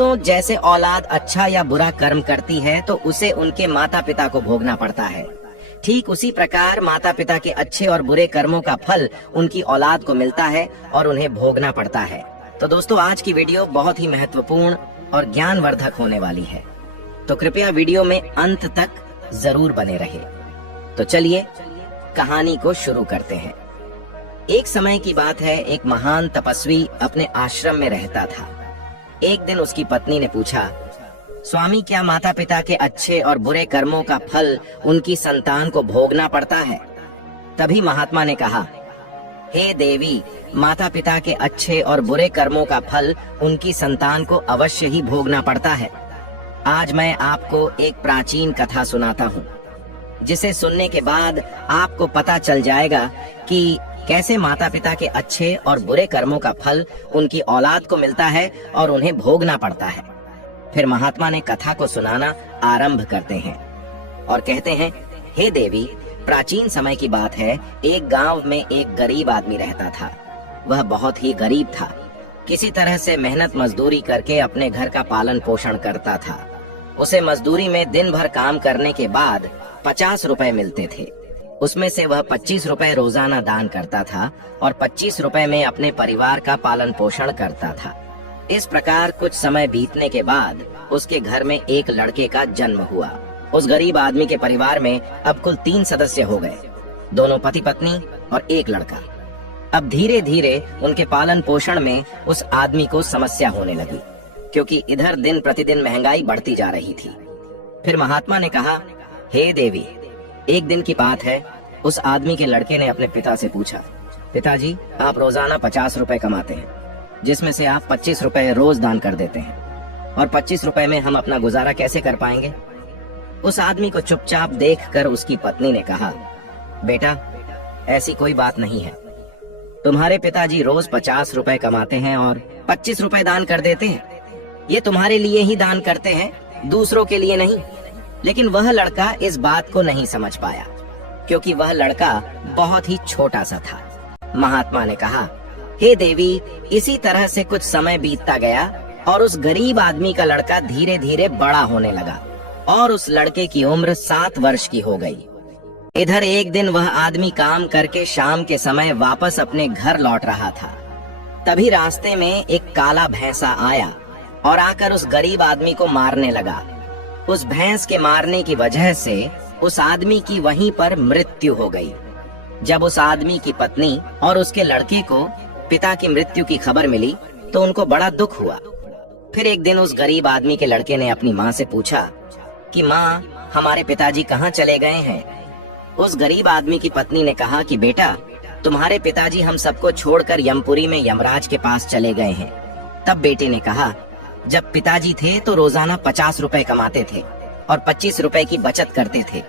दोस्तों, जैसे औलाद अच्छा या बुरा कर्म करती है तो उसे उनके माता पिता को भोगना पड़ता है। ठीक उसी प्रकार माता पिता के अच्छे और बुरे कर्मों का फल उनकी औलाद को मिलता है और उन्हें भोगना पड़ता है। तो दोस्तों, आज की वीडियो बहुत ही महत्वपूर्ण और ज्ञानवर्धक होने वाली है, तो कृपया वीडियो में अंत तक जरूर बने रहे। तो चलिए कहानी को शुरू करते हैं। एक समय की बात है, एक महान तपस्वी अपने आश्रम में रहता था। एक दिन उसकी पत्नी ने पूछा, स्वामी, क्या माता पिता के अच्छे और बुरे कर्मों का फल उनकी संतान को भोगना पड़ता है? तभी महात्मा ने कहा, हे देवी, माता पिता के अच्छे और बुरे कर्मों का फल उनकी संतान को अवश्य ही भोगना पड़ता है। आज मैं आपको एक प्राचीन कथा सुनाता हूँ, जिसे सुनने के बाद आपको पता चल जाएगा कि कैसे माता पिता के अच्छे और बुरे कर्मों का फल उनकी औलाद को मिलता है और उन्हें भोगना पड़ता है। फिर महात्मा ने कथा को सुनाना आरंभ करते हैं और कहते हैं, हे देवी, प्राचीन समय की बात है, एक गांव में एक गरीब आदमी रहता था। वह बहुत ही गरीब था। किसी तरह से मेहनत मजदूरी करके अपने घर का पालन पोषण करता था। उसे मजदूरी में दिन भर काम करने के बाद 50 रुपए मिलते थे। उसमें से वह 25 रुपए रोजाना दान करता था और 25 रुपए में अपने परिवार का पालन पोषण करता था। इस प्रकार कुछ समय बीतने के बाद उसके घर में एक लड़के का जन्म हुआ। उस गरीब आदमी के परिवार में अब कुल 3 सदस्य हो गए, 2 पति पत्नी और एक लड़का। अब धीरे धीरे उनके पालन पोषण में उस आदमी को समस्या होने लगी, क्योंकि इधर दिन प्रतिदिन महंगाई बढ़ती जा रही थी। फिर महात्मा ने कहा, हे देवी, एक दिन की बात है, उस आदमी के लड़के ने अपने पिता से पूछा, पिताजी, आप रोजाना 50 रुपए कमाते हैं, जिसमें से आप 25 रुपए रोज दान कर देते हैं, और 25 रुपए में हम अपना गुजारा कैसे कर पाएंगे? उस आदमी को चुपचाप देखकर उसकी पत्नी ने कहा, बेटा, ऐसी कोई बात नहीं है। तुम्हारे पिताजी रोज 50 रुपए कमाते हैं और 25 रुपए दान कर देते हैं। ये तुम्हारे लिए ही दान करते हैं, दूसरों के लिए नहीं। लेकिन वह लड़का इस बात को नहीं समझ पाया, क्योंकि वह लड़का बहुत ही छोटा सा था। महात्मा ने कहा, हे देवी, इसी तरह से कुछ समय बीतता गया और उस गरीब आदमी का लड़का धीरे धीरे बड़ा होने लगा और उस लड़के की उम्र 7 वर्ष की हो गई। इधर एक दिन वह आदमी काम करके शाम के समय वापस अपने घर लौट रहा था। तभी रास्ते में एक काला भैंसा आया और आकर उस गरीब आदमी को मारने लगा। उस भैंस के मारने की वजह से उस आदमी की वहीं पर मृत्यु हो गई। जब उस आदमी की पत्नी और उसके लड़के को पिता की मृत्यु की खबर मिली तो उनको बड़ा दुख हुआ। फिर एक दिन उस गरीब आदमी के लड़के ने अपनी माँ से पूछा कि माँ, हमारे पिताजी कहाँ चले गए हैं? उस गरीब आदमी की पत्नी ने कहा कि बेटा, तुम्हारे पिताजी हम सबको छोड़कर यमपुरी में यमराज के पास चले गए हैं। तब बेटे ने कहा, जब पिताजी थे तो रोजाना 50 रुपए कमाते थे और 25 रुपए की बचत करते थे।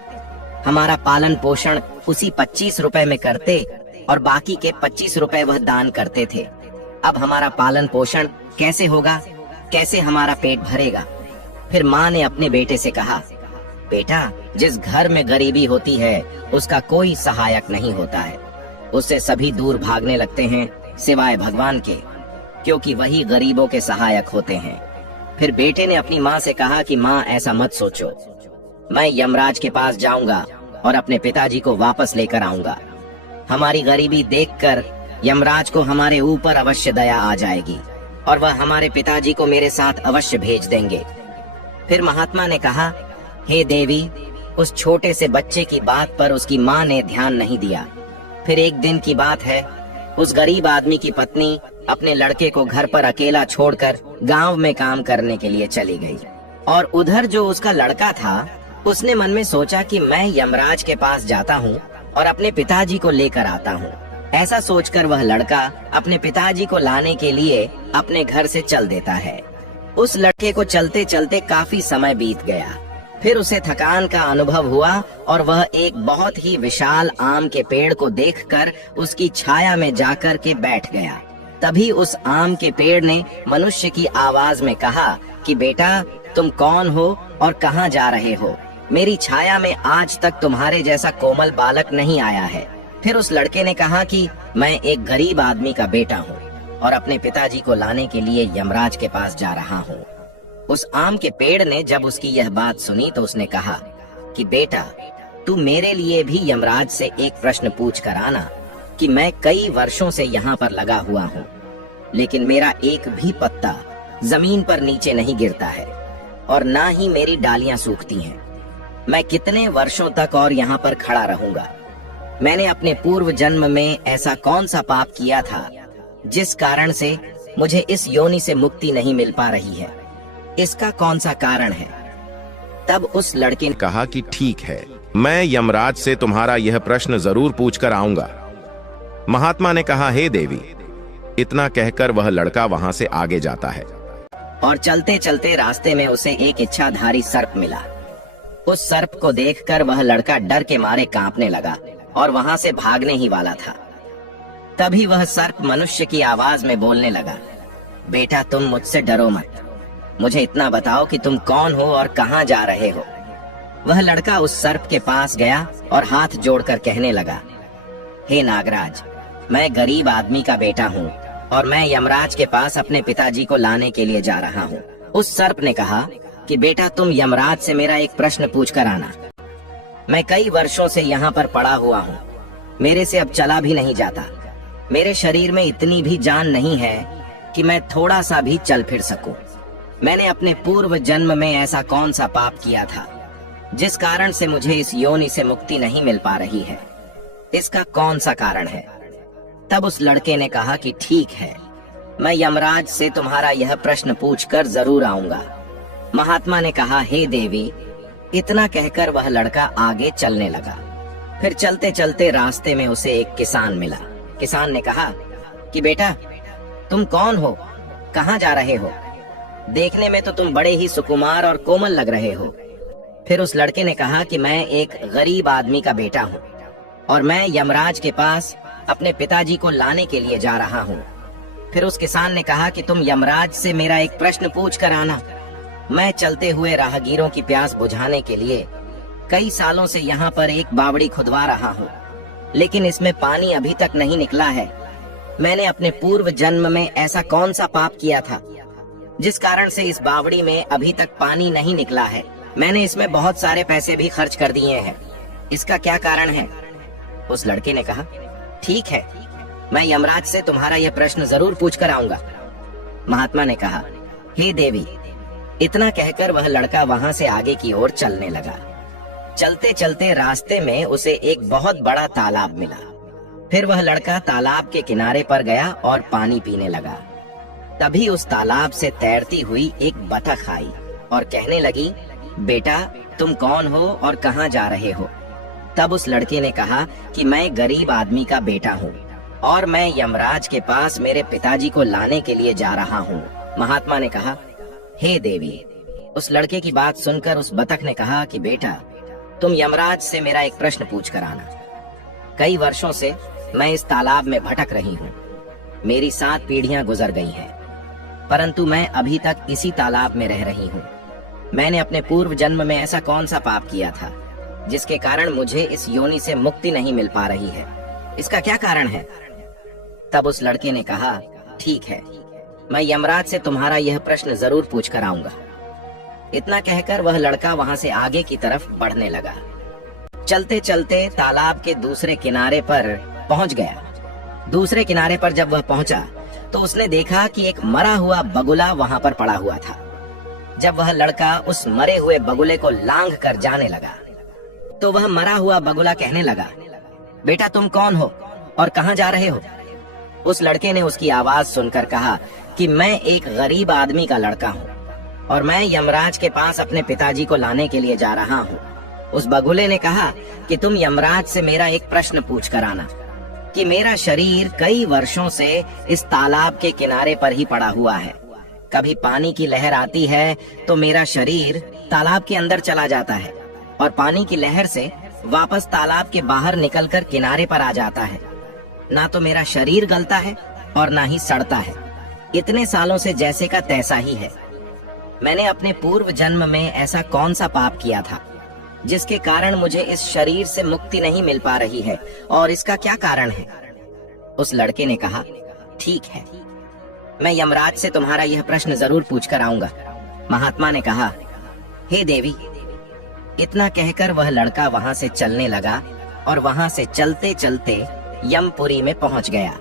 हमारा पालन पोषण उसी 25 रुपए में करते और बाकी के 25 रुपए वह दान करते थे। अब हमारा पालन पोषण कैसे होगा? कैसे हमारा पेट भरेगा? फिर माँ ने अपने बेटे से कहा, बेटा, जिस घर में गरीबी होती है उसका कोई सहायक नहीं होता है। उससे सभी दूर भागने लगते हैं सिवाय भगवान के, क्योंकि वही गरीबों के सहायक होते हैं। फिर बेटे ने अपनी माँ से कहा कि माँ, ऐसा मत सोचो, मैं यमराज के पास जाऊंगा और अपने पिताजी को वापस लेकर आऊंगा। हमारी गरीबी देखकर यमराज को हमारे ऊपर अवश्य दया आ जाएगी और वह हमारे पिताजी को मेरे साथ अवश्य भेज देंगे। फिर महात्मा ने कहा, हे देवी, उस छोटे से बच्चे की बात पर उसकी माँ ने ध्यान नहीं दिया। फिर एक दिन की बात है, उस गरीब आदमी की पत्नी अपने लड़के को घर पर अकेला छोड़कर गांव में काम करने के लिए चली गई। और उधर जो उसका लड़का था, उसने मन में सोचा कि मैं यमराज के पास जाता हूँ और अपने पिताजी को लेकर आता हूँ। ऐसा सोचकर वह लड़का अपने पिताजी को लाने के लिए अपने घर से चल देता है। उस लड़के को चलते चलते काफी समय बीत गया। फिर उसे थकान का अनुभव हुआ और वह एक बहुत ही विशाल आम के पेड़ को देखकर उसकी छाया में जाकर के बैठ गया। तभी उस आम के पेड़ ने मनुष्य की आवाज में कहा कि बेटा, तुम कौन हो और कहाँ जा रहे हो? मेरी छाया में आज तक तुम्हारे जैसा कोमल बालक नहीं आया है। फिर उस लड़के ने कहा कि मैं एक गरीब आदमी का बेटा हूँ और अपने पिताजी को लाने के लिए यमराज के पास जा रहा हूँ। उस आम के पेड़ ने जब उसकी यह बात सुनी तो उसने कहा कि बेटा, तू मेरे लिए भी यमराज से एक प्रश्न पूछ कर आना कि मैं कई वर्षों से यहाँ पर लगा हुआ हूँ, लेकिन मेरा एक भी पत्ता जमीन पर नीचे नहीं गिरता है और ना ही मेरी डालियां सूखती हैं। मैं कितने वर्षों तक और यहाँ पर खड़ा रहूंगा? मैंने अपने पूर्व जन्म में ऐसा कौन सा पाप किया था जिस कारण से मुझे इस योनि से मुक्ति नहीं मिल पा रही है? इसका कौन सा कारण है? तब उस लड़के ने कहा कि ठीक है, मैं यमराज से तुम्हारा यह प्रश्न जरूर पूछकर आऊंगा। महात्मा ने कहा, हे देवी। इतना कहकर वह लड़का वहां से आगे जाता है और चलते चलते रास्ते में उसे एक इच्छाधारी सर्प मिला। उस सर्प को देखकर वह लड़का डर के मारे कांपने लगा और वहां से भागने ही वाला था। तभी वह सर्प मनुष्य की आवाज में बोलने लगा, बेटा, तुम मुझसे डरो मत। मुझे इतना बताओ कि तुम कौन हो और कहां जा रहे हो? वह लड़का उस सर्प के पास गया और हाथ जोड़कर कहने लगा, हे नागराज, मैं गरीब आदमी का बेटा हूँ और मैं यमराज के पास अपने पिताजी को लाने के लिए जा रहा हूँ। उस सर्प ने कहा कि बेटा, तुम यमराज से मेरा एक प्रश्न पूछ कर आना। मैं कई वर्षों से यहाँ पर पड़ा हुआ हूँ, मेरे से अब चला भी नहीं जाता। मेरे शरीर में इतनी भी जान नहीं है कि मैं थोड़ा सा भी चल फिर सकूं। मैंने अपने पूर्व जन्म में ऐसा कौन सा पाप किया था जिस कारण से मुझे इस योनि से मुक्ति नहीं मिल पा रही है? इसका कौन सा कारण है? तब उस लड़के ने कहा कि ठीक है, मैं यमराज से तुम्हारा यह प्रश्न पूछकर जरूर आऊंगा। महात्मा ने कहा, हे देवी। इतना कहकर वह लड़का आगे चलने लगा। फिर चलते चलते रास्ते में उसे एक किसान मिला। किसान ने कहा कि बेटा, तुम कौन हो? कहाँ जा रहे हो? देखने में तो तुम बड़े ही सुकुमार और कोमल लग रहे हो। फिर उस लड़के ने कहा कि मैं एक गरीब आदमी का बेटा हूँ और मैं यमराज के पास अपने पिताजी को लाने के लिए जा रहा हूँ। फिर उस किसान ने कहा कि तुम यमराज से मेरा एक प्रश्न पूछ कर आना। मैं चलते हुए राहगीरों की प्यास बुझाने के लिए कई सालों से यहाँ पर एक बावड़ी खुदवा रहा हूँ, लेकिन इसमें पानी अभी तक नहीं निकला है। मैंने अपने पूर्व जन्म में ऐसा कौन सा पाप किया था जिस कारण से इस बावड़ी में अभी तक पानी नहीं निकला है? मैंने इसमें बहुत सारे पैसे भी खर्च कर दिए हैं। इसका क्या कारण है? उस लड़के ने कहा, ठीक है, मैं यमराज से तुम्हारा यह प्रश्न जरूर पूछ कर आऊंगा। महात्मा ने कहा, हे देवी। इतना कहकर वह लड़का वहां से आगे की ओर चलने लगा। चलते चलते रास्ते में उसे एक बहुत बड़ा तालाब मिला। फिर वह लड़का तालाब के किनारे पर गया और पानी पीने लगा। तभी उस तालाब से तैरती हुई एक बतख आई और कहने लगी, बेटा, तुम कौन हो और कहाँ जा रहे हो? तब उस लड़के ने कहा कि मैं गरीब आदमी का बेटा हूँ और मैं यमराज के पास मेरे पिताजी को लाने के लिए जा रहा हूँ। महात्मा ने कहा, हे देवी। उस लड़के की बात सुनकर उस बतख ने कहा कि बेटा, तुम यमराज से मेरा एक प्रश्न पूछ कर आना। कई वर्षों से मैं इस तालाब में भटक रही हूँ। मेरी 7 पीढ़ियां गुजर गई हैं, परंतु मैं अभी तक इसी तालाब में रह रही हूँ। मैंने अपने पूर्व जन्म में ऐसा कौन सा पाप किया था जिसके कारण मुझे इस योनि से मुक्ति नहीं मिल पा रही है? इसका क्या कारण है? तब उस लड़के ने कहा, ठीक है, मैं यमराज से तुम्हारा यह प्रश्न जरूर पूछ कर आऊंगा। इतना कहकर वह लड़का वहां से आगे की तरफ बढ़ने लगा। चलते चलते तालाब के दूसरे किनारे पर पहुंच गया। दूसरे किनारे पर जब वह पहुंचा तो उसने देखा कि एक मरा हुआ बगुला वहां पर पड़ा हुआ था। जब वह लड़का उस मरे हुए बगुले को लांघ कर जाने लगा तो वह मरा हुआ बगुला कहने लगा, बेटा, तुम कौन हो और कहां जा रहे हो? उस लड़के ने उसकी आवाज सुनकर कहा कि मैं एक गरीब आदमी का लड़का हूँ और मैं यमराज के पास अपने पिताजी को लाने के लिए जा रहा हूँ। उस बगुले ने कहा कि तुम यमराज से मेरा एक प्रश्न पूछ कर आना कि मेरा शरीर कई वर्षों से इस तालाब के किनारे पर ही पड़ा हुआ है। कभी पानी की लहर आती है तो मेरा शरीर तालाब के अंदर चला जाता है और पानी की लहर से वापस तालाब के बाहर निकलकर किनारे पर आ जाता है। ना तो मेरा शरीर गलता है और ना ही सड़ता है। इतने सालों से जैसे का तैसा ही है। मैंने अपने पूर्व जन्म में ऐसा कौन सा पाप किया था जिसके कारण मुझे इस शरीर से मुक्ति नहीं मिल पा रही है और इसका क्या कारण है? उस लड़के ने कहा, ठीक है, मैं यमराज से तुम्हारा यह प्रश्न जरूर पूछ कर आऊंगा। महात्मा ने कहा, हे देवी। इतना कहकर वह लड़का वहां से चलने लगा और वहां से चलते चलते यमपुरी में पहुंच गया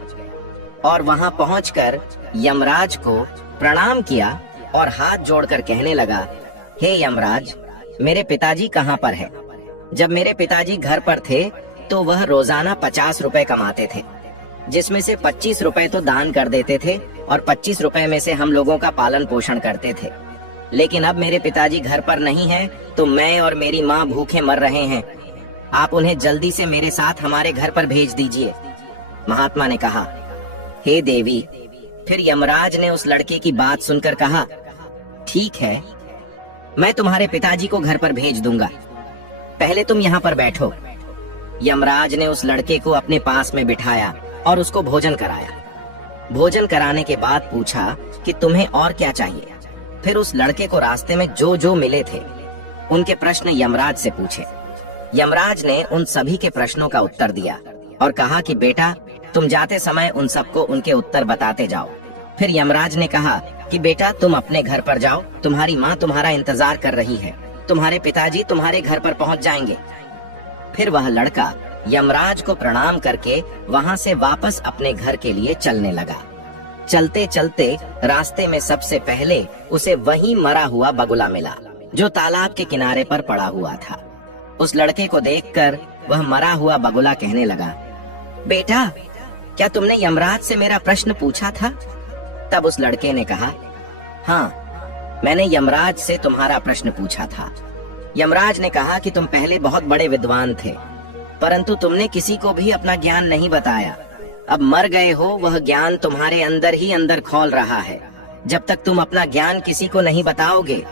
और वहां पहुंचकर यमराज को प्रणाम किया और हाथ जोड़कर कहने लगा, हे यमराज, मेरे पिताजी कहाँ पर है? जब मेरे पिताजी घर पर थे तो वह रोजाना 50 रुपए कमाते थे, जिसमें से 25 रुपए तो दान कर देते थे और 25 रुपए में से हम लोगों का पालन पोषण करते थे। लेकिन अब मेरे पिताजी घर पर नहीं हैं, तो मैं और मेरी माँ भूखे मर रहे हैं। आप उन्हें जल्दी से मेरे साथ हमारे घर पर भेज दीजिए। महात्मा ने कहा, हे देवी। फिर यमराज ने उस लड़के की बात सुनकर कहा, ठीक है, मैं तुम्हारे पिताजी को घर पर भेज दूंगा, पहले तुम यहाँ पर बैठो। यमराज ने उस लड़के को अपने पास में बिठाया और उसको भोजन कराया। भोजन कराने के बाद पूछा कि तुम्हें और क्या चाहिए। फिर उस लड़के को रास्ते में जो जो मिले थे उनके प्रश्न यमराज से पूछे। यमराज ने उन सभी के प्रश्नों का उत्तर दिया और कहा कि बेटा, तुम जाते समय उन सबको उनके उत्तर बताते जाओ। फिर यमराज ने कहा कि बेटा, तुम अपने घर पर जाओ, तुम्हारी माँ तुम्हारा इंतजार कर रही है, तुम्हारे पिताजी तुम्हारे घर पर पहुँच जाएंगे। फिर वह लड़का यमराज को प्रणाम करके वहाँ से वापस अपने घर के लिए चलने लगा। चलते चलते रास्ते में सबसे पहले उसे वहीं मरा हुआ बगुला मिला, जो तालाब के किनारे पर पड़ा हुआ था। उस लड़के को देखकर वह मरा हुआ बगुला कहने लगा, बेटा, क्या तुमने यमराज से मेरा प्रश्न पूछा था? तब उस लड़के ने कहा, हाँ, मैंने यमराज से तुम्हारा प्रश्न पूछा था। यमराज ने कहा कि तुम पहले बहुत बड़े विद्वान थे, परंतु तुमने किसी को भी अपना ज्ञान नहीं बताया। अब मर गए हो, वह ज्ञान तुम्हारे अंदर ही अंदर खौल रहा है। जब तक तुम अपना ज्ञान किसी को नहीं बताओगे,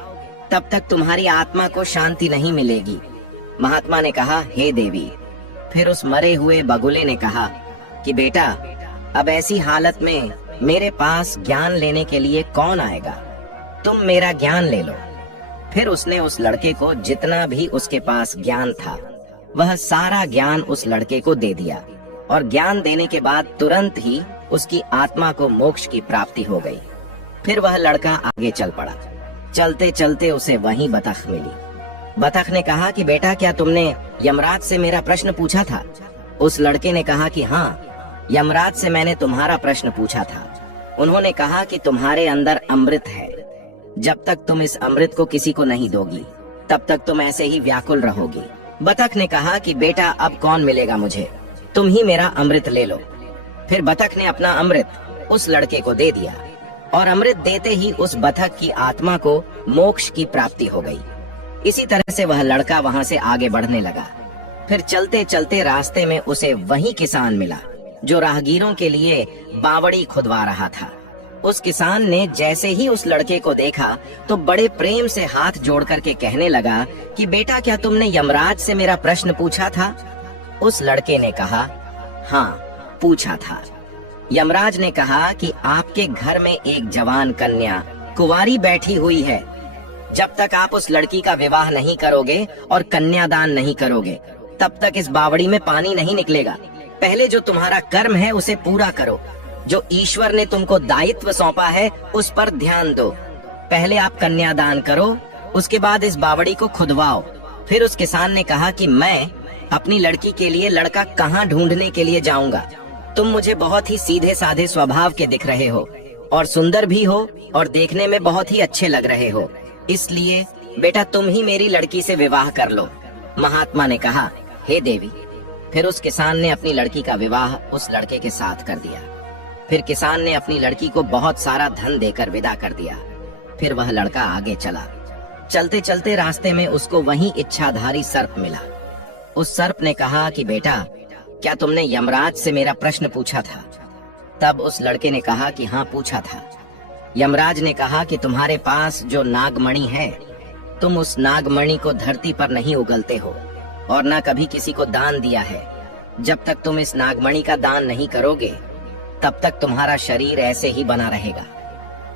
तब तक तुम्हारी आत्मा को शांति नहीं मिलेगी। महात्मा ने कहा, हे देवी। फिर उस मरे हुए बगुले ने कहा कि बेटा, अब ऐसी हालत में मेरे पास ज्ञान लेने के लिए कौन आएगा? तुम मेरा ज्ञान ले लो। फिर उसने उस लड़के को जितना भी उसके पास ज्ञान था वह सारा ज्ञान उस लड़के को दे दिया और ज्ञान देने के बाद तुरंत ही उसकी आत्मा को मोक्ष की प्राप्ति हो गई। फिर वह लड़का आगे चल पड़ा। चलते चलते उसे वहीं बतख मिली। बतख ने कहा कि बेटा, क्या तुमने यमराज से मेरा प्रश्न पूछा था? उस लड़के ने कहा कि हाँ, यमराज से मैंने तुम्हारा प्रश्न पूछा था। उन्होंने कहा कि तुम्हारे अंदर अमृत है, जब तक तुम इस अमृत को किसी को नहीं दोगी तब तक तुम ऐसे ही व्याकुल रहोगी। बतख ने कहा कि बेटा, अब कौन मिलेगा मुझे, तुम ही मेरा अमृत ले लो। फिर बतख ने अपना अमृत उस लड़के को दे दिया और अमृत देते ही उस बतख की आत्मा को मोक्ष की प्राप्ति हो गई। इसी तरह से वह लड़का वहां से आगे बढ़ने लगा। फिर चलते चलते रास्ते में उसे वही किसान मिला जो राहगीरों के लिए बावड़ी खुदवा रहा था। उस किसान ने जैसे ही उस लड़के को देखा तो बड़े प्रेम से हाथ जोड़ करके कहने लगा कि बेटा, क्या तुमने यमराज से मेरा प्रश्न पूछा था? उस लड़के ने कहा, हाँ, पूछा था। यमराज ने कहा कि आपके घर में एक जवान कन्या कुंवारी बैठी हुई है। जब तक आप उस लड़की का विवाह नहीं करोगे और कन्यादान नहीं करोगे, तब तक इस बावड़ी में पानी नहीं निकलेगा। पहले जो तुम्हारा कर्म है उसे पूरा करो। जो ईश्वर ने तुमको दायित्व सौंपा है उस पर ध्यान दो। पहले आप कन्यादान करो, उसके बाद इस बावड़ी को खुदवाओ। फिर उस किसान ने कहा कि मैं अपनी लड़की के लिए लड़का कहाँ ढूंढने के लिए जाऊंगा? तुम मुझे बहुत ही सीधे साधे स्वभाव के दिख रहे हो और सुंदर भी हो और देखने में बहुत ही अच्छे लग रहे हो, इसलिए बेटा तुम ही मेरी लड़की से विवाह कर लो। महात्मा ने कहा, हे देवी। फिर उस किसान ने अपनी लड़की का विवाह उस लड़के के साथ कर दिया। फिर किसान ने अपनी लड़की को बहुत सारा धन देकर विदा कर दिया। फिर वह लड़का आगे चला। चलते चलते रास्ते में उसको वहीं इच्छाधारी सर्प मिला। उस सर्प ने कहा कि बेटा, क्या तुमने यमराज से मेरा प्रश्न पूछा था? तब उस लड़के ने कहा कि हाँ, पूछा था। यमराज ने कहा कि तुम्हारे पास जो नागमणि है, तुम उस नागमणि को धरती पर नहीं उगलते हो और न कभी किसी को दान दिया है। जब तक तुम इस नागमणि का दान नहीं करोगे तब तक तुम्हारा शरीर ऐसे ही बना रहेगा।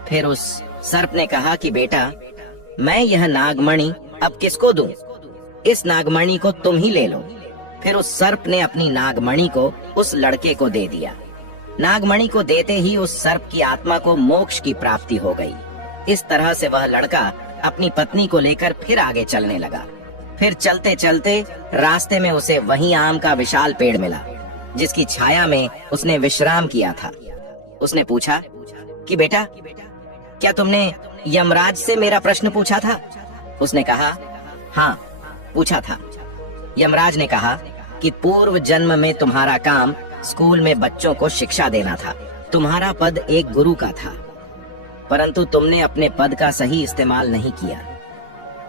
फिर उस सर्प ने कहा कि बेटा, मैं यह नागमणि अब किसको दूं? इस नागमणि को तुम ही ले लो। फिर उस सर्प ने अपनी नागमणि को उस लड़के को दे दिया। नागमणि को देते ही उस सर्प की आत्मा को मोक्ष की प्राप्ति हो गई। इस तरह से वह लड़का अपनी पत्नी को लेकर फिर आगे चलने लगा। फिर चलते चलते रास्ते में उसे वही आम का विशाल पेड़ मिला जिसकी छाया में उसने विश्राम किया था। उसने पूछा कि बेटा, क्या तुमने यमराज से मेरा प्रश्न पूछा था? उसने कहा, हाँ, पूछा था। यमराज ने कहा कि पूर्व जन्म में तुम्हारा काम स्कूल में बच्चों को शिक्षा देना था। तुम्हारा पद एक गुरु का था, परंतु तुमने अपने पद का सही इस्तेमाल नहीं किया।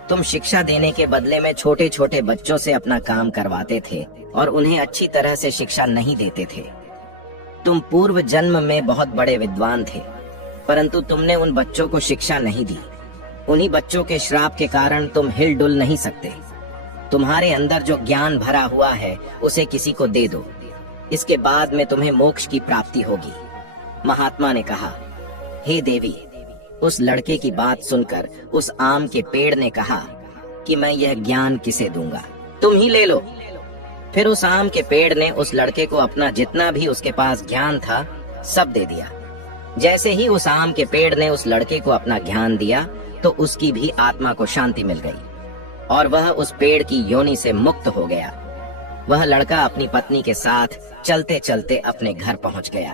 तुम शिक्षा देने के बदले में छोटे छोटे बच्चों से अपना काम करवाते थे और उन्हें अच्छी तरह से शिक्षा नहीं देते थे। तुम पूर्व जन्म में बहुत बड़े विद्वान थे, परंतु तुमने उन बच्चों को शिक्षा नहीं दी। उन्हीं बच्चों के श्राप के कारण तुम हिल डुल नहीं सकते। तुम्हारे अंदर जो ज्ञान भरा हुआ है उसे किसी को दे दो, इसके बाद में तुम्हें मोक्ष की प्राप्ति होगी। महात्मा ने कहा, हे देवी। उस लड़के की बात सुनकर उस आम के पेड़ ने कहा कि मैं यह ज्ञान किसे दूंगा, तुम ही ले लो। फिर उस आम के पेड़ ने उस लड़के को अपना जितना भी उसके पास ज्ञान था सब दे दिया। जैसे ही उस आम के पेड़ ने उस लड़के को अपना ज्ञान दिया तो उसकी भी आत्मा को शांति मिल गई और वह उस पेड़ की योनि से मुक्त हो गया। वह लड़का अपनी पत्नी के साथ चलते चलते अपने घर पहुंच गया।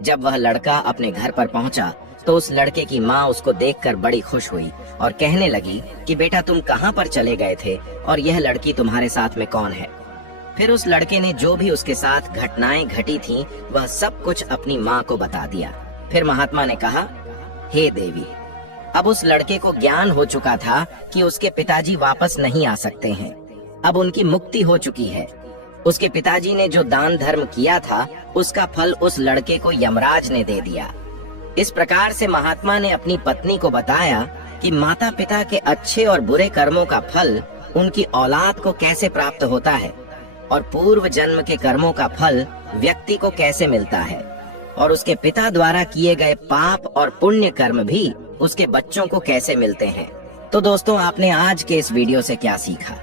जब वह लड़का अपने घर पर पहुंचा तो उस लड़के की माँ उसको देखकर बड़ी खुश हुई और कहने लगी कि बेटा, तुम कहाँ पर चले गए थे और यह लड़की तुम्हारे साथ में कौन है? फिर उस लड़के ने जो भी उसके साथ घटनाएं घटी थीं, वह सब कुछ अपनी माँ को बता दिया। फिर महात्मा ने कहा, हे देवी, अब उस लड़के को ज्ञान हो चुका था कि उसके पिताजी वापस नहीं आ सकते हैं। अब उनकी मुक्ति हो चुकी है। उसके पिताजी ने जो दान धर्म किया था उसका फल उस लड़के को यमराज ने दे दिया। इस प्रकार से महात्मा ने अपनी पत्नी को बताया कि माता पिता के अच्छे और बुरे कर्मों का फल उनकी औलाद को कैसे प्राप्त होता है और पूर्व जन्म के कर्मों का फल व्यक्ति को कैसे मिलता है और उसके पिता द्वारा किए गए पाप और पुण्य कर्म भी उसके बच्चों को कैसे मिलते हैं। तो दोस्तों, आपने आज के इस वीडियो से क्या सीखा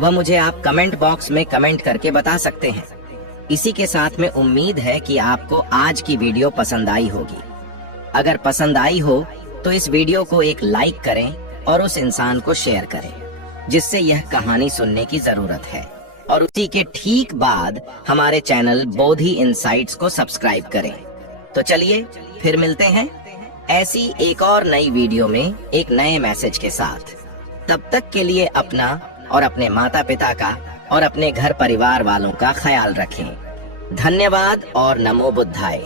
वह मुझे आप कमेंट बॉक्स में कमेंट करके बता सकते हैं। इसी के साथ में उम्मीद है कि आपको आज की वीडियो पसंद आई होगी। अगर पसंद आई हो तो इस वीडियो को एक लाइक करें और उस इंसान को शेयर करें जिससे यह कहानी सुनने की जरूरत है। और उसी के ठीक बाद हमारे चैनल बोधि इनसाइट्स को सब्सक्राइब करें। तो चलिए फिर मिलते हैं ऐसी एक और नई वीडियो में एक नए मैसेज के साथ। तब तक के लिए अपना और अपने माता पिता का और अपने घर परिवार वालों का ख्याल रखें। धन्यवाद और नमो बुद्धाय।